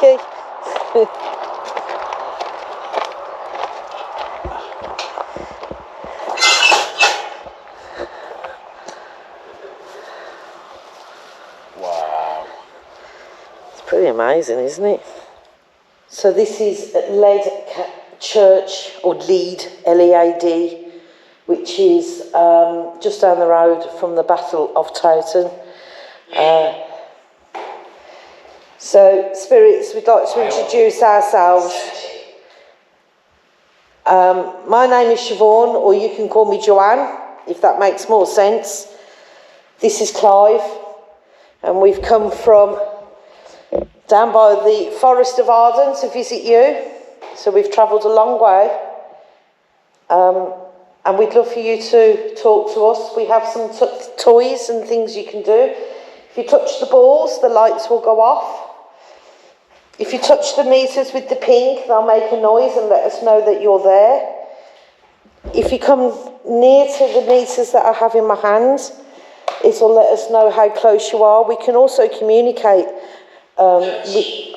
Vicky. Wow. It's pretty amazing, isn't it? So this is Lead Church, or Lead, L-E-A-D, which is just down the road from the Battle of Towton. So, spirits, we'd like to introduce ourselves. My name is Siobhan, or you can call me Joanne, if that makes more sense. This is Clive, and we've come from down by the Forest of Arden to visit you. So we've travelled a long way, and we'd love for you to talk to us. We have some toys and things you can do. If you touch the balls, the lights will go off. If you touch the meters with the pink, they'll make a noise and let us know that you're there. If you come near to the meters that I have in my hands, it'll let us know how close you are. We can also communicate with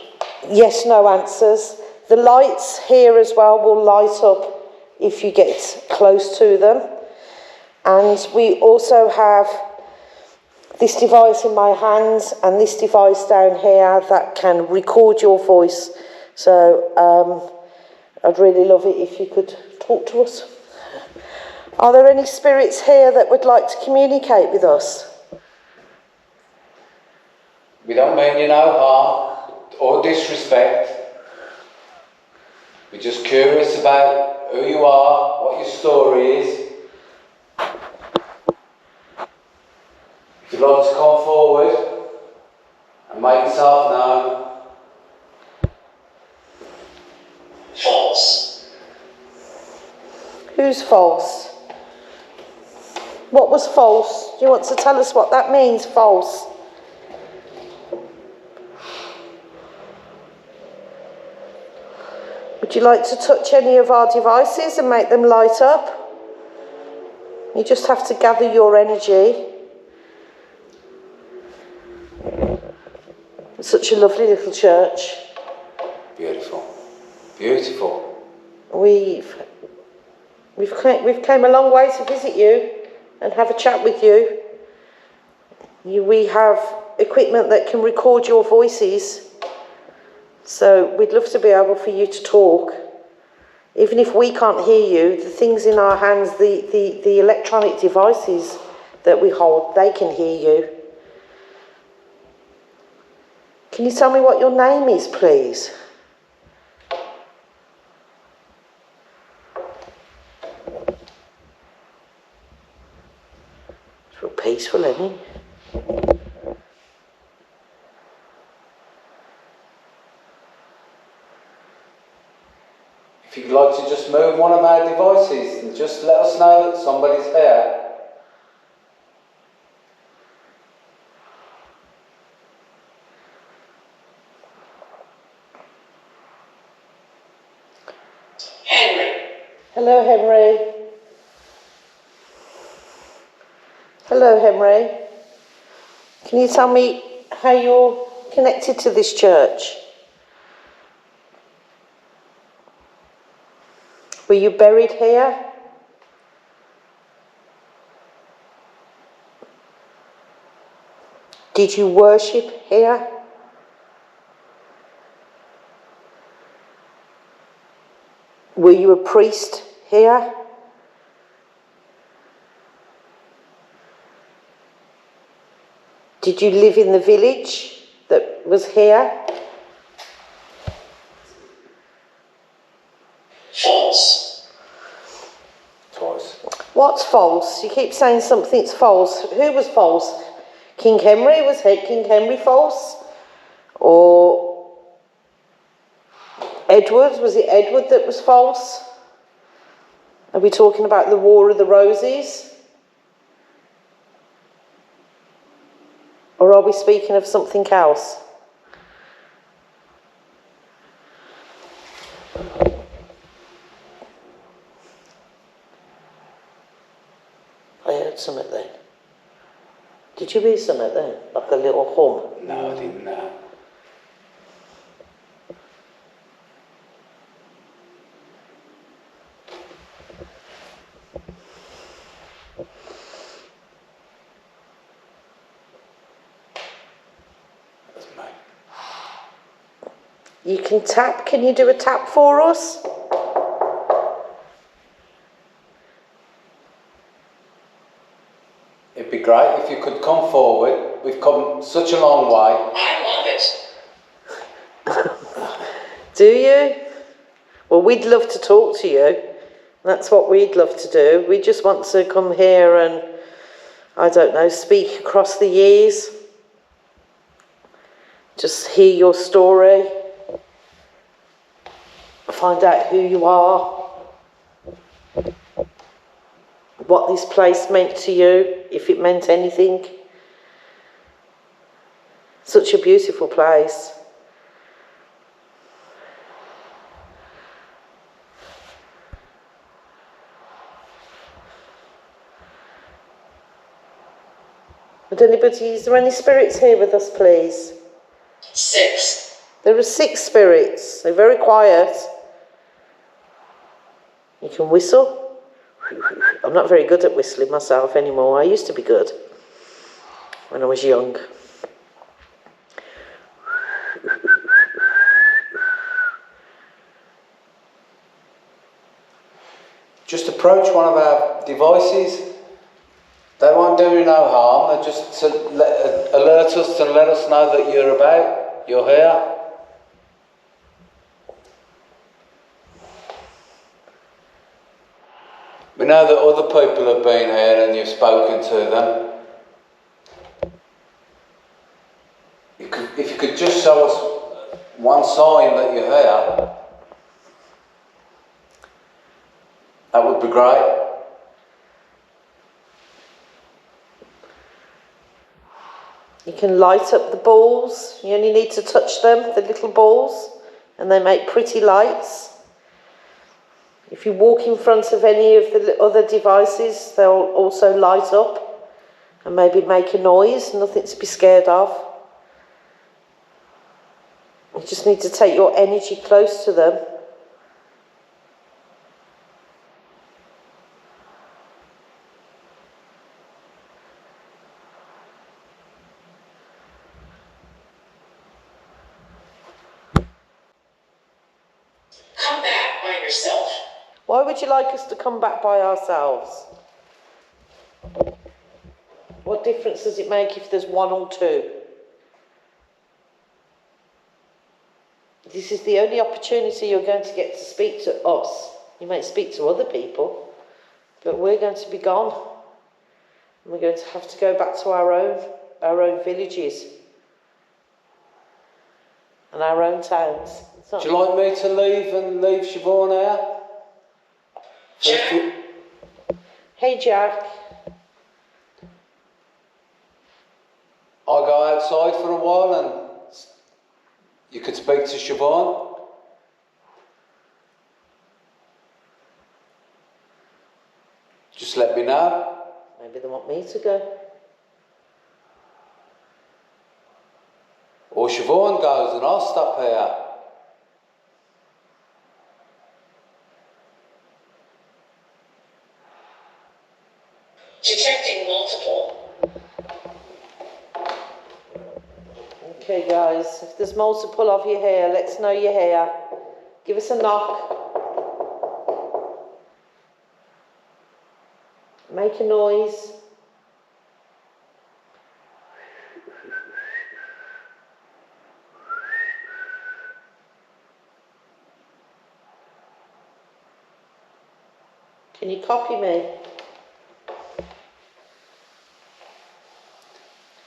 yes/no answers. The lights here as well will light up if you get close to them. And we also have this device in my hands and this device down here that can record your voice. So I'd really love it if you could talk to us. Are there any spirits here that would like to communicate with us? We don't mean you no harm or disrespect. We're just curious about who you are, what your story is. If you'd like to come forward and make yourself known. False. Who's false? What was false? Do you want to tell us what that means, false? Would you like to touch any of our devices and make them light up? You just have to gather your energy. It's such a lovely little church. Beautiful. Beautiful. We've came a long way to visit you and have a chat with you. We have equipment that can record your voices. So we'd love to be able for you to talk. Even if we can't hear you, the things in our hands, the electronic devices that we hold, they can hear you. Can you tell me what your name is, please? It's real peaceful, isn't it? If you'd like to just move one of our devices and just let us know that somebody's here. Henry. Hello, Henry. Hello, Henry. Can you tell me how you're connected to this church? Were you buried here? Did you worship here? Were you a priest here? Did you live in the village that was here? False. Twice. What's false? You keep saying something's false. Who was false? King Henry? Was King Henry false? Or Edward? Was it Edward that was false? Are we talking about the War of the Roses? Or are we speaking of something else? I heard something then. Did you hear something then? Like a little hum? No, I didn't know. You can tap. Can you do a tap for us? It'd be great if you could come forward. We've come such a long way. I love it. Do you? Well, we'd love to talk to you. That's what we'd love to do. We just want to come here and, I don't know, speak across the years. Just hear your story. Find out who you are. What this place meant to you, if it meant anything. Such a beautiful place. Is there any spirits here with us, please? 6. There are 6 spirits. They're very quiet. You can whistle. I'm not very good at whistling myself anymore. I used to be good when I was young. Just approach one of our devices. They won't do you no harm. They just to alert us and let us know that you're about, you're here. We know that other people have been here and you've spoken to them. If you could just show us one sign that you're here, that would be great. You can light up the balls. You only need to touch them, the little balls, and they make pretty lights. If you walk in front of any of the other devices, they'll also light up and maybe make a noise, nothing to be scared of. You just need to take your energy close to them. Come back by yourself. Why would you like us to come back by ourselves? What difference does it make if there's 1 or 2? This is the only opportunity you're going to get to speak to us. You might speak to other people, but we're going to be gone. And we're going to have to go back to our own villages and our own towns. Would you like me to leave and leave Siobhan here? Jack. Hey, Jack. I'll go outside for a while and you could speak to Siobhan. Just let me know. Maybe they want me to go. Or Siobhan goes and I'll stop here. Detecting multiple. Okay, guys, if there's multiple of you here, let us know you're here. Give us a knock. Make a noise. Can you copy me?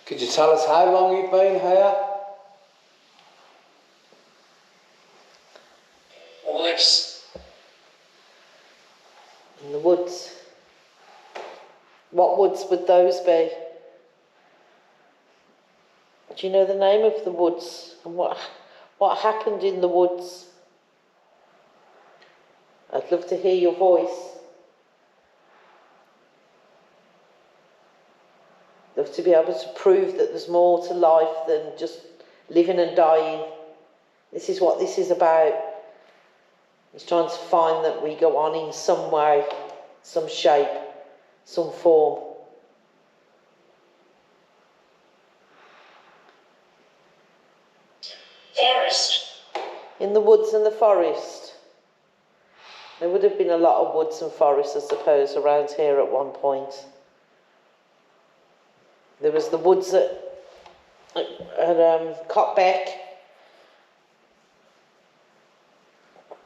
Could you tell us how long you've been here? Woods. In the woods. What woods would those be? Do you know the name of the woods and what happened in the woods? I'd love to hear your voice. Love to be able to prove that there's more to life than just living and dying. This is what this is about. It's trying to find that we go on in some way, some shape, some form. Forest. woods and the forest. There would have been a lot of woods and forests, I suppose, around here at one point. There was the woods at Cockbeck.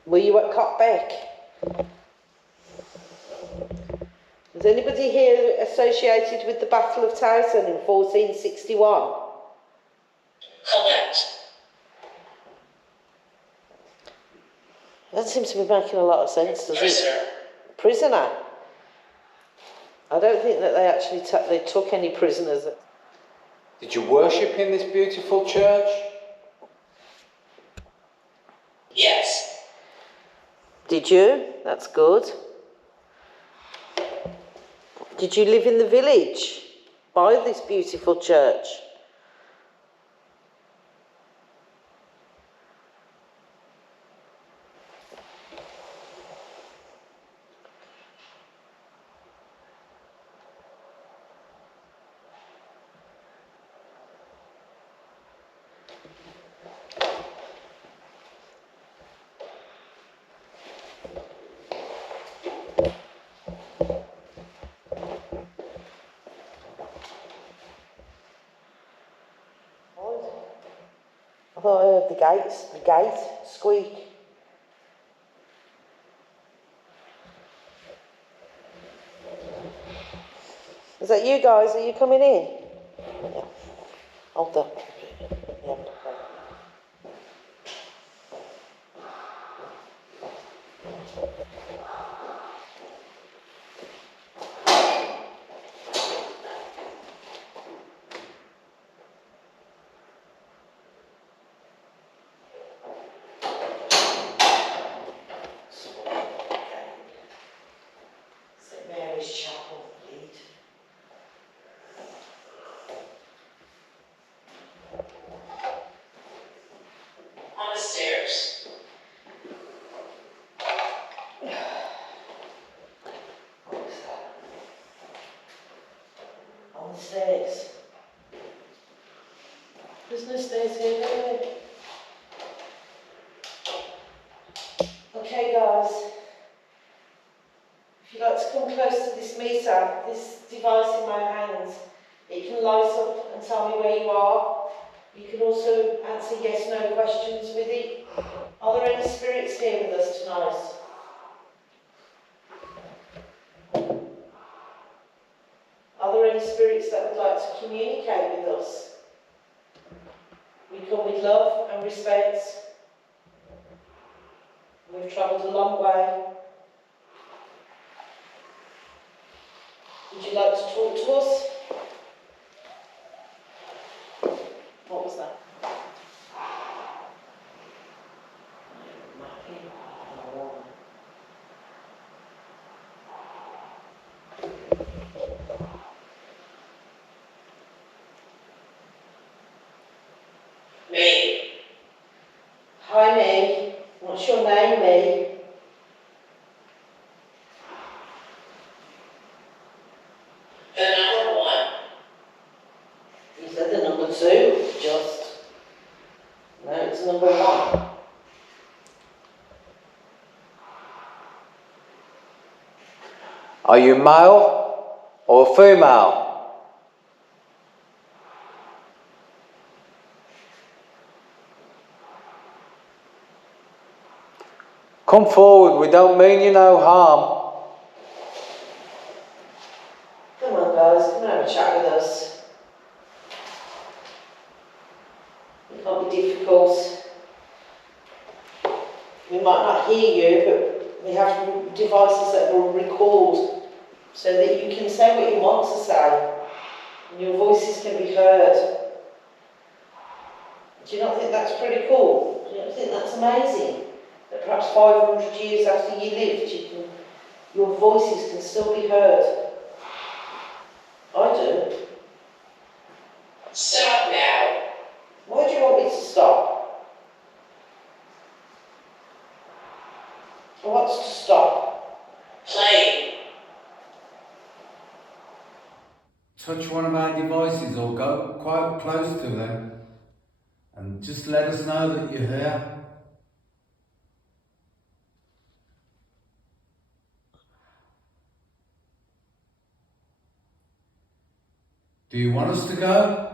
Were you at Cockbeck? Is anybody here associated with the Battle of Towton in 1461? Collect. That seems to be making a lot of sense, doesn't Prisoner. it? Prisoner? I don't think that they actually they took any prisoners. Did you worship in this beautiful church? Yes. Did you? That's good. Did you live in the village by this beautiful church? I thought I heard the gate squeak. Is that you guys? Are you coming in? Yeah. Hold up. Yeah. St Mary's Chapel, Leeds. On the stairs. What was that? On the stairs. There's no stairs here, are there? Okay, guys. If you'd like to come close to this meter, this device in my hands, it can light up and tell me where you are. You can also answer yes/no questions with it. Are there any spirits here with us tonight? Are there any spirits that would like to communicate with us? We come with love and respect. We've travelled a long way. Would you like to talk to us? What was that? Me. Hi, May. What's your name, May? The number one. You said the number two, just. No, it's number one. Are you male or female? Come forward, we don't mean you no harm. Come on, guys, come and have a chat with us. It can't be difficult. We might not hear you, but we have devices that will record so that you can say what you want to say and your voices can be heard. Do you not think that's pretty cool? Do you not think that's amazing? That perhaps 500 years after you lived, your voices can still be heard. I do. Stop now. Why do you want me to stop? What's to stop? Playing. Touch one of our devices or go quite close to them and just let us know that you're here. Do you want us to go?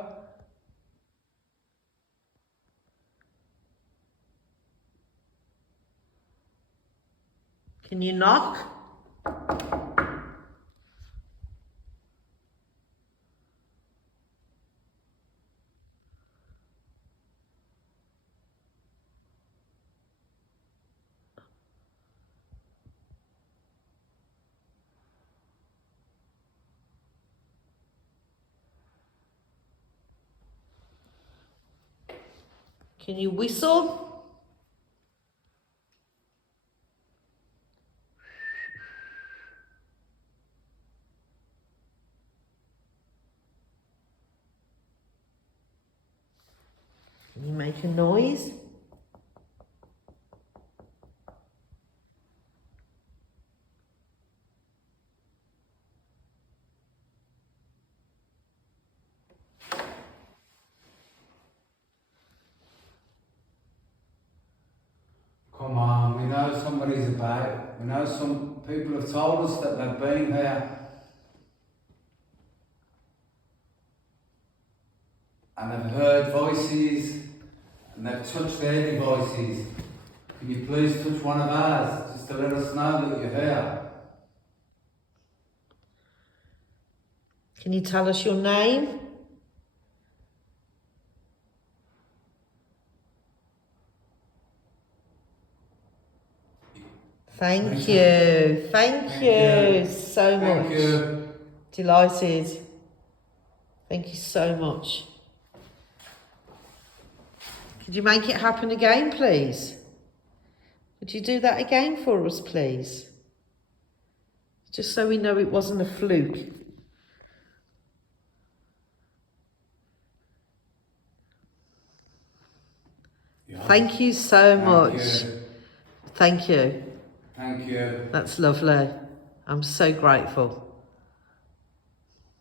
Can you knock? Can you whistle? Can you make a noise? Come on, we know somebody's about. We know some people have told us that they've been here. And they've heard voices, and they've touched their devices. Can you please touch one of ours, just to let us know that you're here? Can you tell us your name? Thank you. Thank you so much. Thank you. Delighted. Thank you so much. Could you make it happen again, please? Would you do that again for us, please? Just so we know it wasn't a fluke. Yeah. Thank you so much. You. Thank you. Thank you. That's lovely. I'm so grateful.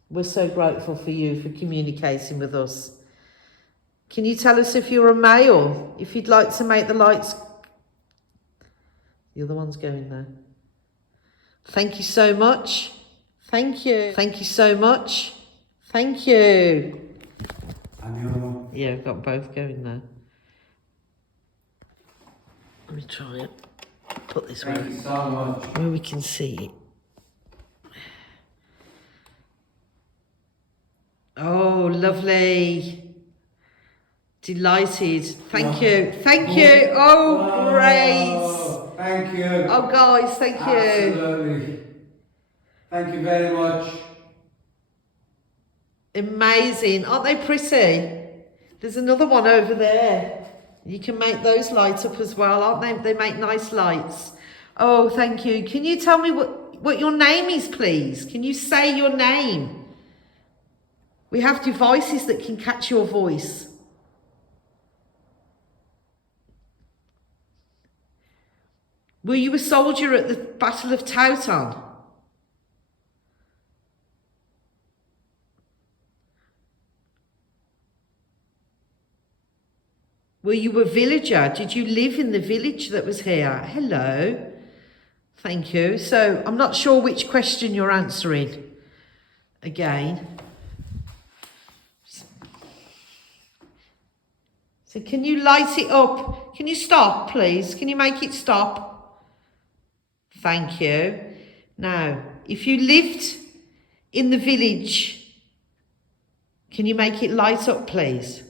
We're so grateful for you for communicating with us. Can you tell us if you're a male? If you'd like to make the lights... The other one's going there. Thank you so much. Thank you. Thank you so much. Thank you. And the other one? Yeah, I've got both going there. Let me try it. Put this Thank way you so much. where we can see it. Oh, lovely. Delighted. Thank you. Thank you. Oh, great. Thank you. Oh, guys, thank you. Absolutely. Thank you very much. Amazing. Aren't they pretty? There's another one over there. You can make those light up as well, aren't they? They make nice lights. Oh, thank you. Can you tell me what your name is, please? Can you say your name? We have devices that can catch your voice. Were you a soldier at the Battle of Towton? Were you a villager? Did you live in the village that was here? Hello. Thank you. So I'm not sure which question you're answering. Again. So can you light it up? Can you stop, please? Can you make it stop? Thank you. Now, if you lived in the village, can you make it light up, please?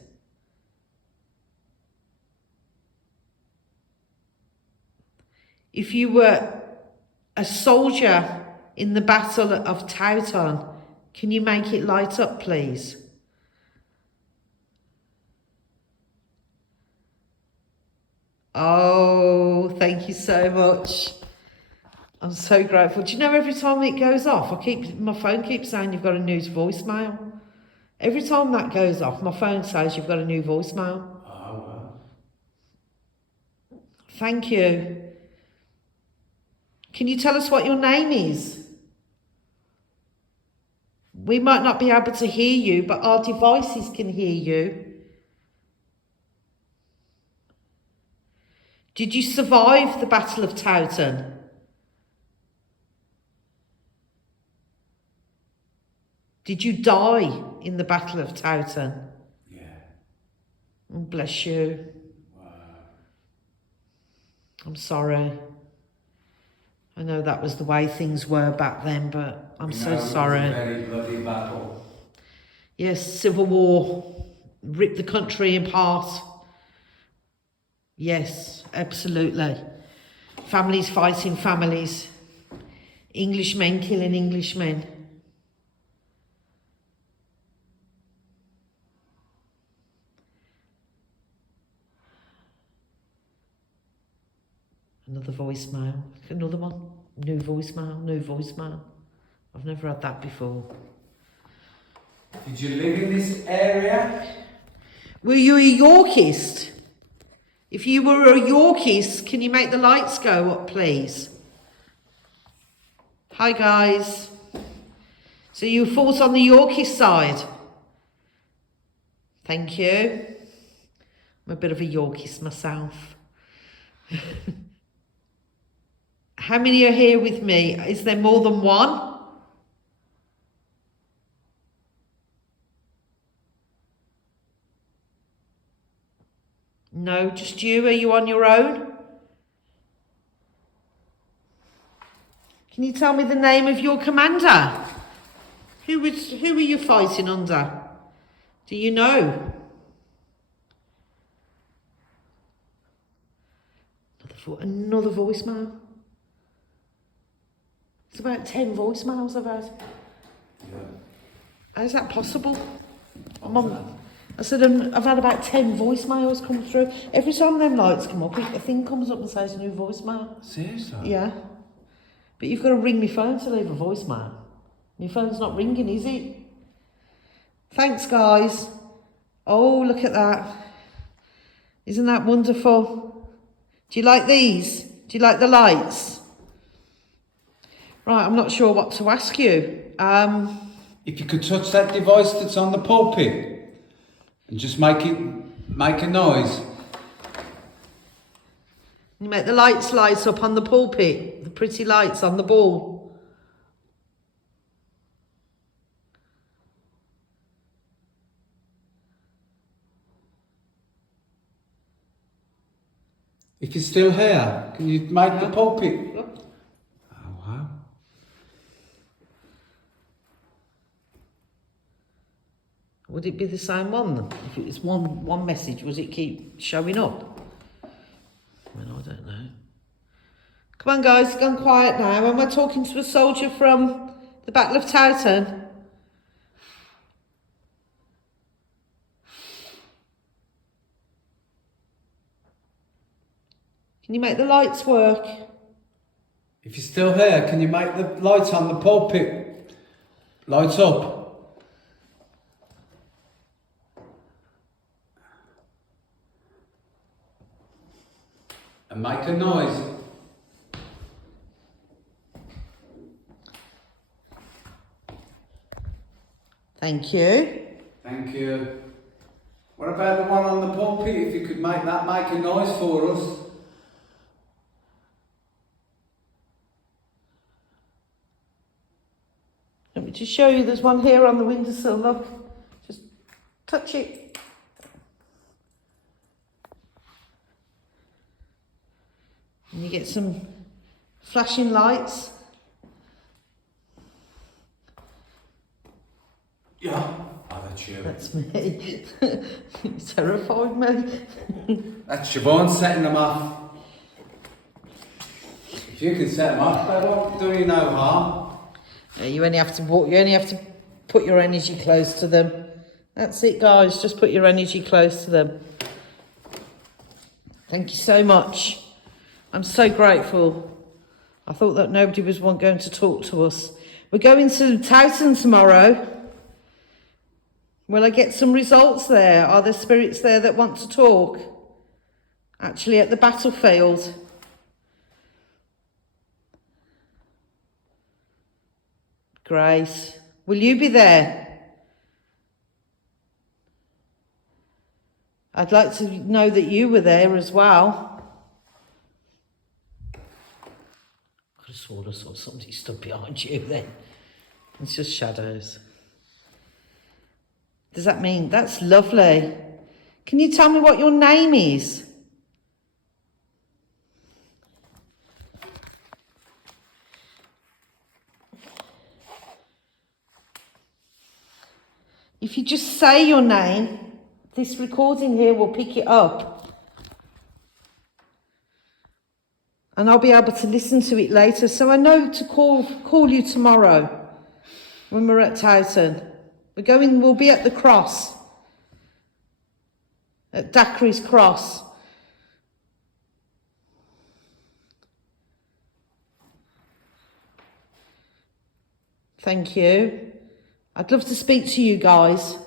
If you were a soldier in the Battle of Towton, can you make it light up, please? Oh, thank you so much. I'm so grateful. Do you know every time it goes off, my phone keeps saying you've got a new voicemail. Every time that goes off, my phone says you've got a new voicemail. Oh, well. Thank you. Can you tell us what your name is? We might not be able to hear you, but our devices can hear you. Did you survive the Battle of Towton? Did you die in the Battle of Towton? Yeah. Oh, bless you. Wow. I'm sorry. I know that was the way things were back then, but I'm so sorry. It was a very bloody battle. Yes, civil war ripped the country apart. Yes, absolutely. Families fighting families. Englishmen killing Englishmen. Another voicemail. Another one. New voicemail, new voicemail. I've never had that before. Did you live in this area? Were you a Yorkist? If you were a Yorkist, can you make the lights go up, please? Hi, guys. So you fought on the Yorkist side? Thank you. I'm a bit of a Yorkist myself. How many are here with me? Is there more than one? No, just you? Are you on your own? Can you tell me the name of your commander? Who are you fighting under? Do you know? Another voicemail. It's about 10 voicemails I've had. Yeah. How's that possible? I said I've had about 10 voicemails come through. Every time them lights come up, a thing comes up and says new voicemail. Seriously? Yeah. But you've got to ring my phone to leave a voicemail. My phone's not ringing, is it? Thanks, guys. Oh, look at that. Isn't that wonderful? Do you like these? Do you like the lights? Right, I'm not sure what to ask you. If you could touch that device that's on the pulpit and just make a noise. You make the lights light up on the pulpit, the pretty lights on the ball. If you're still here, can you make the pulpit? Look. Oh, wow. Would it be the same one? If it was one message, would it keep showing up? Well, I don't know. Come on, guys, it's gone quiet now. Am I talking to a soldier from the Battle of Towton? Can you make the lights work? If you're still here, can you make the lights on the pulpit lights up? And make a noise. Thank you. Thank you. What about the one on the pulpit? If you could make that make a noise for us. Let me just show you, there's one here on the windowsill, look. Just touch it. And you get some flashing lights. Yeah. Oh, that's you. That's me. You terrified me. That's Siobhan setting them off. If you can set them off, they won't do you no harm. You only have to put your energy close to them. That's it, guys. Just put your energy close to them. Thank you so much. I'm so grateful. I thought that nobody was going to talk to us. We're going to Towton tomorrow. Will I get some results there? Are there spirits there that want to talk? Actually, at the battlefield. Grace, will you be there? I'd like to know that you were there as well. I could have sworn I saw somebody stood behind you then. It's just shadows. Does that mean? That's lovely. Can you tell me what your name is? If you just say your name, this recording here will pick it up. And I'll be able to listen to it later. So I know to call you tomorrow when we're at Towton. We'll be at the cross. At Dacry's Cross. Thank you. I'd love to speak to you guys.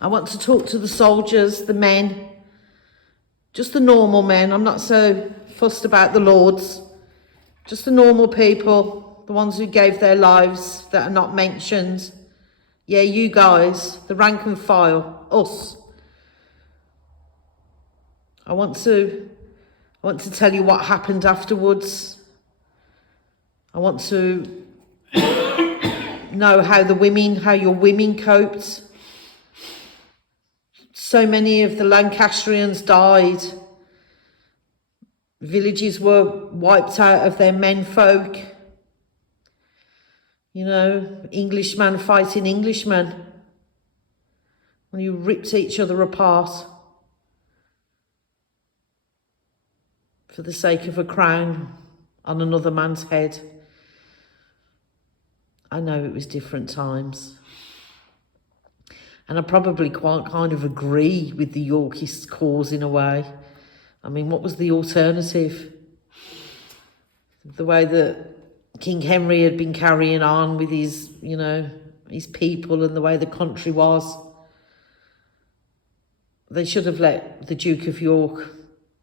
I want to talk to the soldiers, the men, just the normal men. I'm not so fussed about the lords. Just the normal people, the ones who gave their lives that are not mentioned. Yeah, you guys, the rank and file, us. I want to tell you what happened afterwards. I want to know how your women coped. So many of the Lancastrians died. Villages were wiped out of their menfolk. You know, Englishman fighting Englishman. When you ripped each other apart for the sake of a crown on another man's head. I know it was different times. And I probably quite kind of agree with the Yorkists' cause in a way. I mean, what was the alternative? The way that King Henry had been carrying on with his, his people and the way the country was. They should have let the Duke of York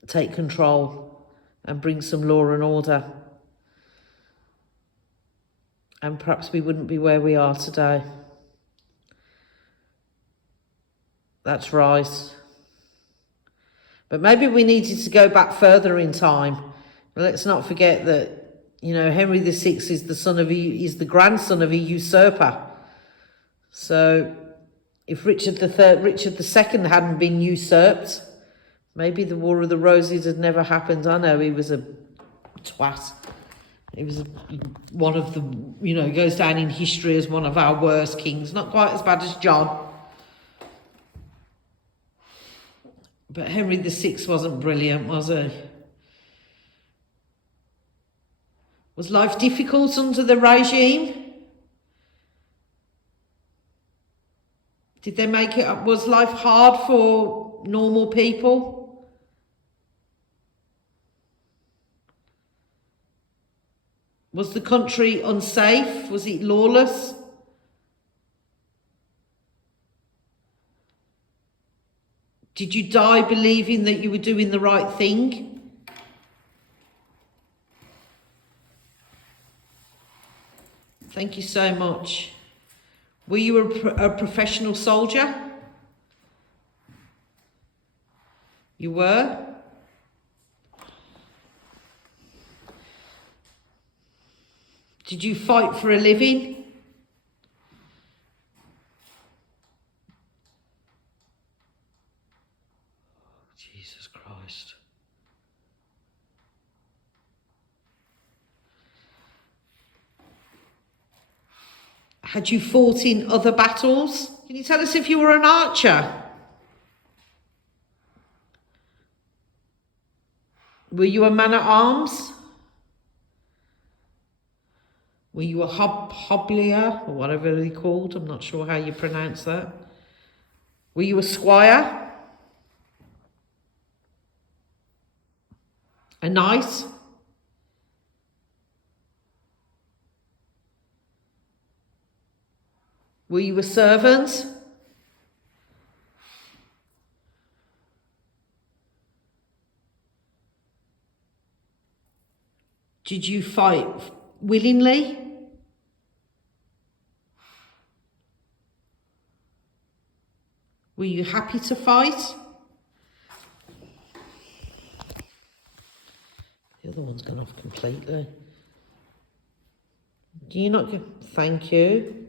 take control and bring some law and order. And perhaps we wouldn't be where we are today. That's right. But maybe we needed to go back further in time. Let's not forget that, Henry VI is the grandson of a usurper. So if Richard II hadn't been usurped, maybe the War of the Roses had never happened. I know he was a twat. He was one of the, goes down in history as one of our worst kings. Not quite as bad as John. But Henry VI wasn't brilliant, was he? Was life difficult under the regime? Did they make it up? Was life hard for normal people? Was the country unsafe? Was it lawless? Did you die believing that you were doing the right thing? Thank you so much. Were you a professional soldier? You were? Did you fight for a living? Jesus Christ. Had you fought in other battles? Can you tell us if you were an archer? Were you a man at arms? Were you a hoblier, or whatever they're called? I'm not sure how you pronounce that. Were you a squire? A knight? Were you a servant? Did you fight willingly? Were you happy to fight? The other one's gone off completely. Do you not? Thank you.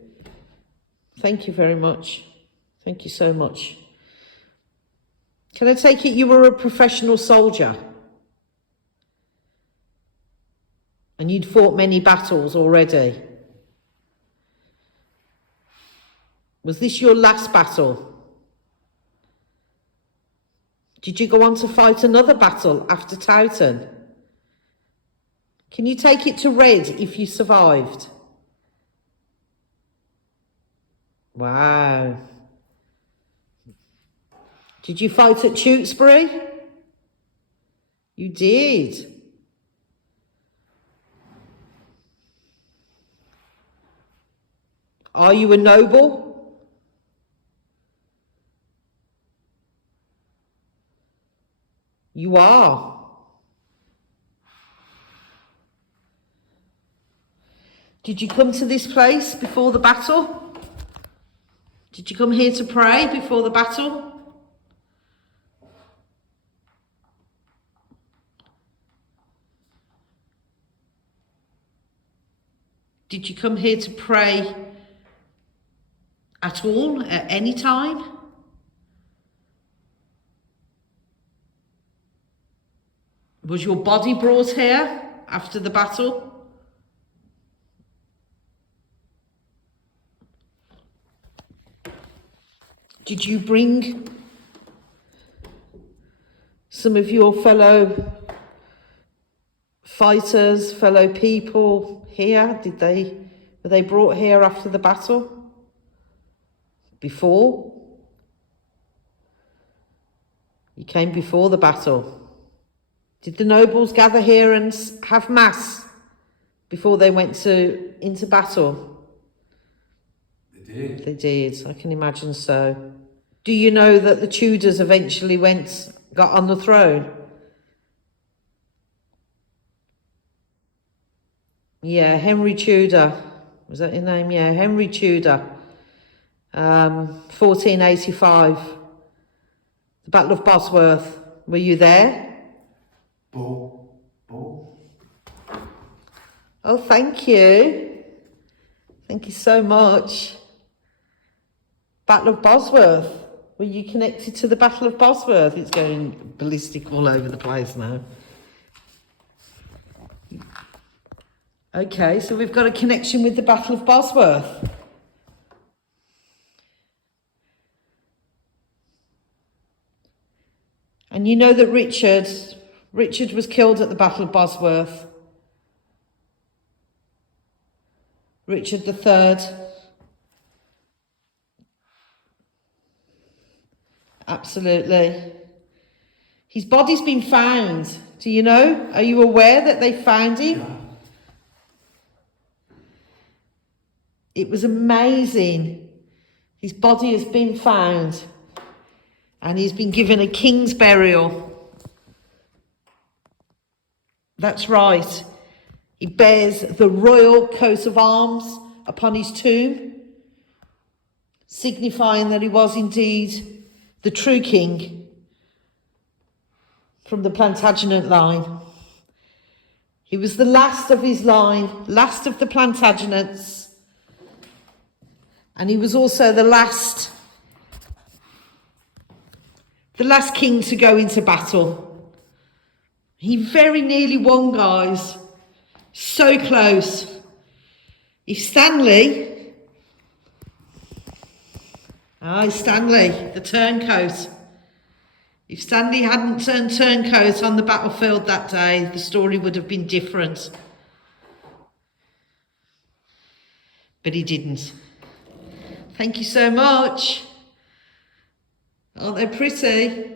Thank you very much. Thank you so much. Can I take it you were a professional soldier? And you'd fought many battles already? Was this your last battle? Did you go on to fight another battle after Towton? Can you take it to red if you survived? Wow. Did you fight at Tewkesbury? You did. Are you a noble? You are. Did you come to this place before the battle? Did you come here to pray before the battle? Did you come here to pray at all, at any time? Was your body brought here after the battle? Did you bring some of your fellow fighters, fellow people here? Were they brought here after the battle? Before? You came before the battle. Did the nobles gather here and have mass before they went into battle? They did. They did, I can imagine so. Do you know that the Tudors eventually got on the throne? Yeah, Henry Tudor. Was that your name? Yeah, Henry Tudor. 1485. The Battle of Bosworth. Were you there? Bull. Oh, thank you. Thank you so much. Battle of Bosworth. Were you connected to the Battle of Bosworth? It's going ballistic all over the place now. Okay, so we've got a connection with the Battle of Bosworth. And you know that Richard was killed at the Battle of Bosworth. Richard III. Absolutely. His body's been found. Do you know? Are you aware that they found him? Yeah. It was amazing. His body has been found. And he's been given a king's burial. That's right. He bears the royal coat of arms upon his tomb, signifying that he was indeed the true king from the Plantagenet line. He was the last of his line, last of the Plantagenets, and he was also the last king to go into battle. He very nearly won, guys. So close. If Stanley, the turncoat. If Stanley hadn't turned turncoat on the battlefield that day, the story would have been different. But he didn't. Thank you so much. Aren't they pretty?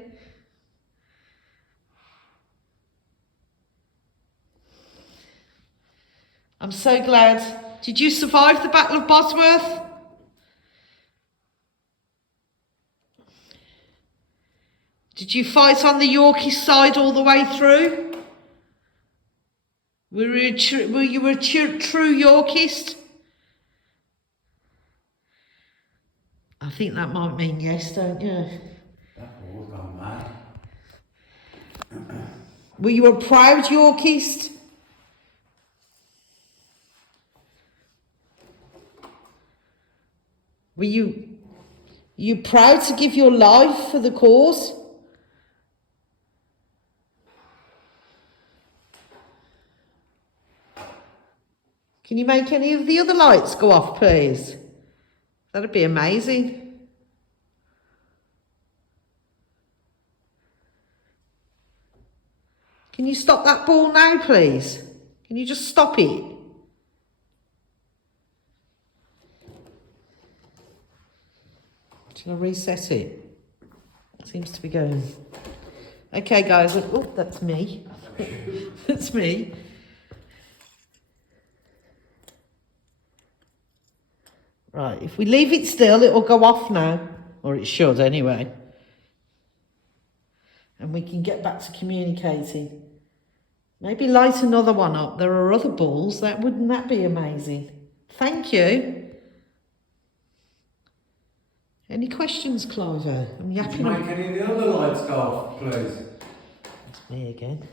I'm so glad. Did you survive the Battle of Bosworth? Did you fight on the Yorkist side all the way through? Were you a true Yorkist? I think that might mean yes, don't you? That war's gone mad. Were you a proud Yorkist? Were you proud to give your life for the cause? Can you make any of the other lights go off, please? That'd be amazing. Can you stop that ball now, please? Can you just stop it? Shall I reset it? It seems to be going. Okay, guys. Oh, that's me. That's me. Right, if we leave it still, it'll go off now. Or it should, anyway. And we can get back to communicating. Maybe light another one up. There are other balls. Wouldn't that be amazing? Thank you. Any questions, Clive? I'm yapping. Did you make any of the other lights go off, please? It's me again.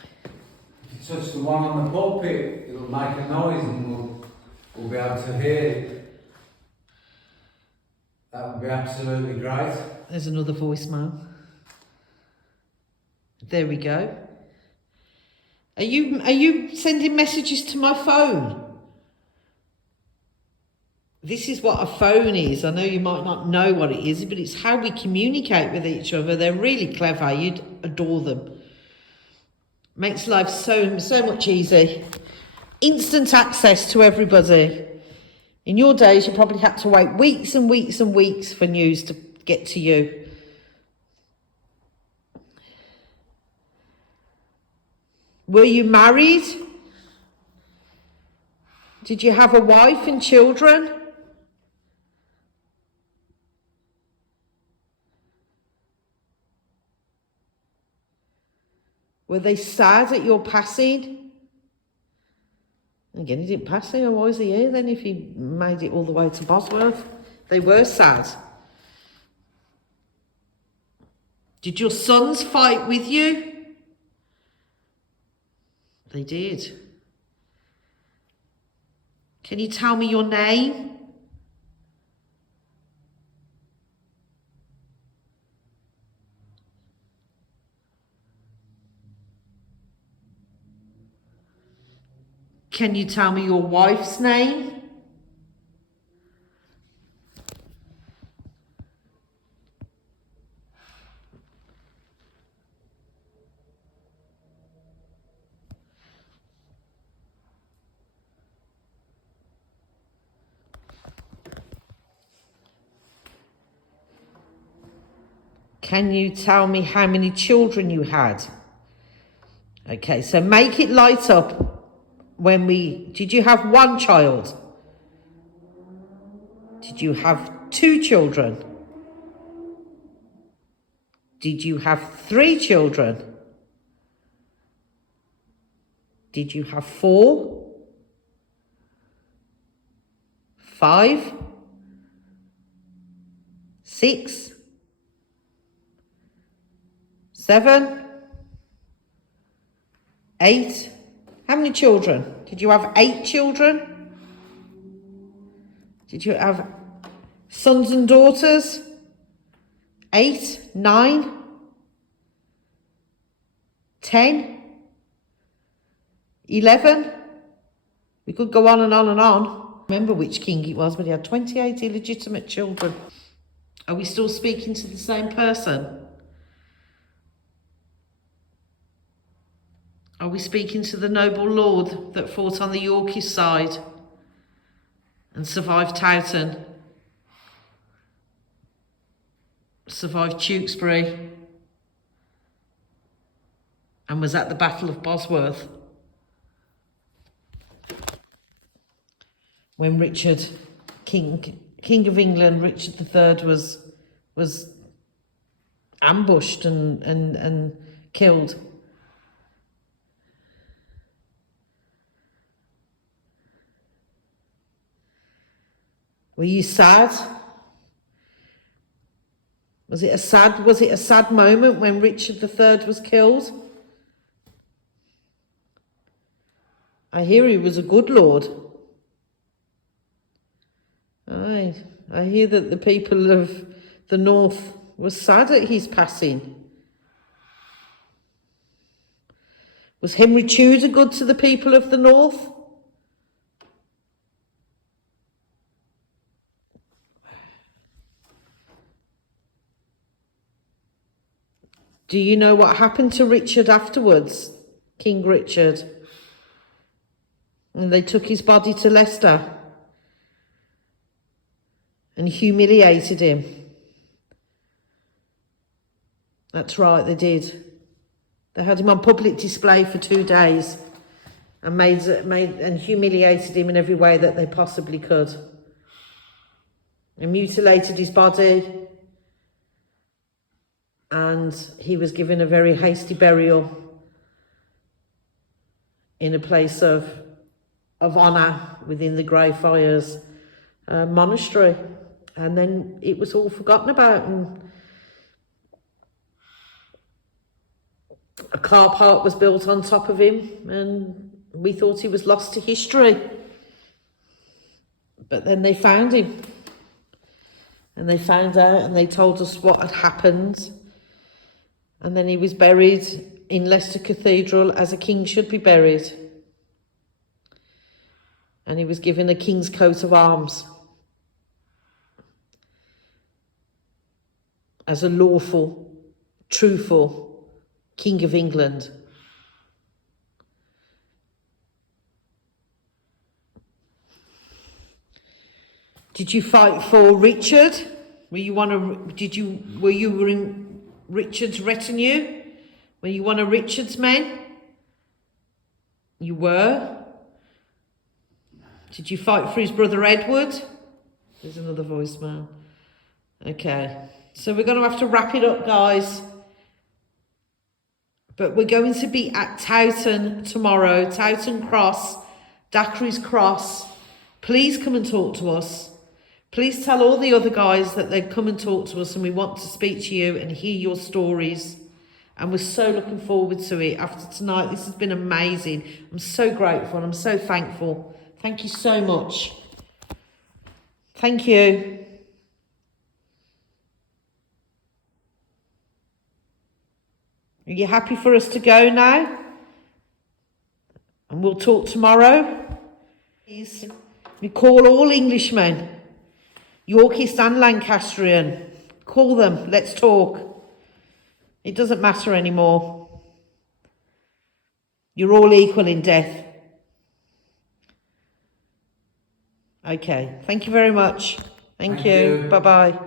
If you touch the one on the pulpit, it'll make a noise and we'll be able to hear it. That would be absolutely great. There's another voicemail. There we go. Are you sending messages to my phone? This is what a phone is. I know you might not know what it is, but it's how we communicate with each other. They're really clever. You'd adore them. Makes life so much easier. Instant access to everybody. In your days, you probably had to wait weeks and weeks and weeks for news to get to you. Were you married? Did you have a wife and children? Were they sad at your passing? Again, he didn't pass it, or why is he here then if he made it all the way to Bosworth? They were sad. Did your sons fight with you? They did. Can you tell me your name? Can you tell me your wife's name? Can you tell me how many children you had? Okay, so make it light up. Did you have one child? Did you have 2 children? Did you have 3 children? Did you have 4? 5? 6? 7? 8? How many children? Did you have 8 children? Did you have sons and daughters? 8? 9? 10? 11? We could go on and on and on. Remember which king it was, but he had 28 illegitimate children. Are we still speaking to the same person? Are we speaking to the noble lord that fought on the Yorkist side and survived Towton, survived Tewkesbury, and was at the Battle of Bosworth when Richard, King of England, Richard III was ambushed and killed? Were you sad? Was it a sad moment when Richard III was killed? I hear he was a good lord. Aye, I hear that the people of the North were sad at his passing. Was Henry Tudor good to the people of the North? Do you know what happened to Richard afterwards? King Richard. And they took his body to Leicester and humiliated him. That's right, they did. They had him on public display for 2 days and made and humiliated him in every way that they possibly could. And mutilated his body. And he was given a very hasty burial in a place of honour within the Greyfriars monastery. And then it was all forgotten about, and a car park was built on top of him, and we thought he was lost to history. But then they found him, and they found out, and they told us what had happened. And then he was buried in Leicester Cathedral as a king should be buried. And he was given a king's coat of arms as a lawful, truthful King of England. Did you fight for Richard? Were you in Richard's retinue? Were you one of Richard's men? You were? Did you fight for his brother Edward? There's another voicemail. Okay, so we're going to have to wrap it up, guys. But we're going to be at Towton tomorrow, Towton Cross, Dacry's Cross. Please come and talk to us. Please tell all the other guys that they'd come and talk to us, and we want to speak to you and hear your stories. And we're so looking forward to it after tonight. This has been amazing. I'm so grateful and I'm so thankful. Thank you so much. Thank you. Are you happy for us to go now? And we'll talk tomorrow. Please, we call all Englishmen, Yorkist and Lancastrian. Call them, let's talk. It doesn't matter anymore. You're all equal in death. Okay, thank you very much. Thank you. Bye-bye.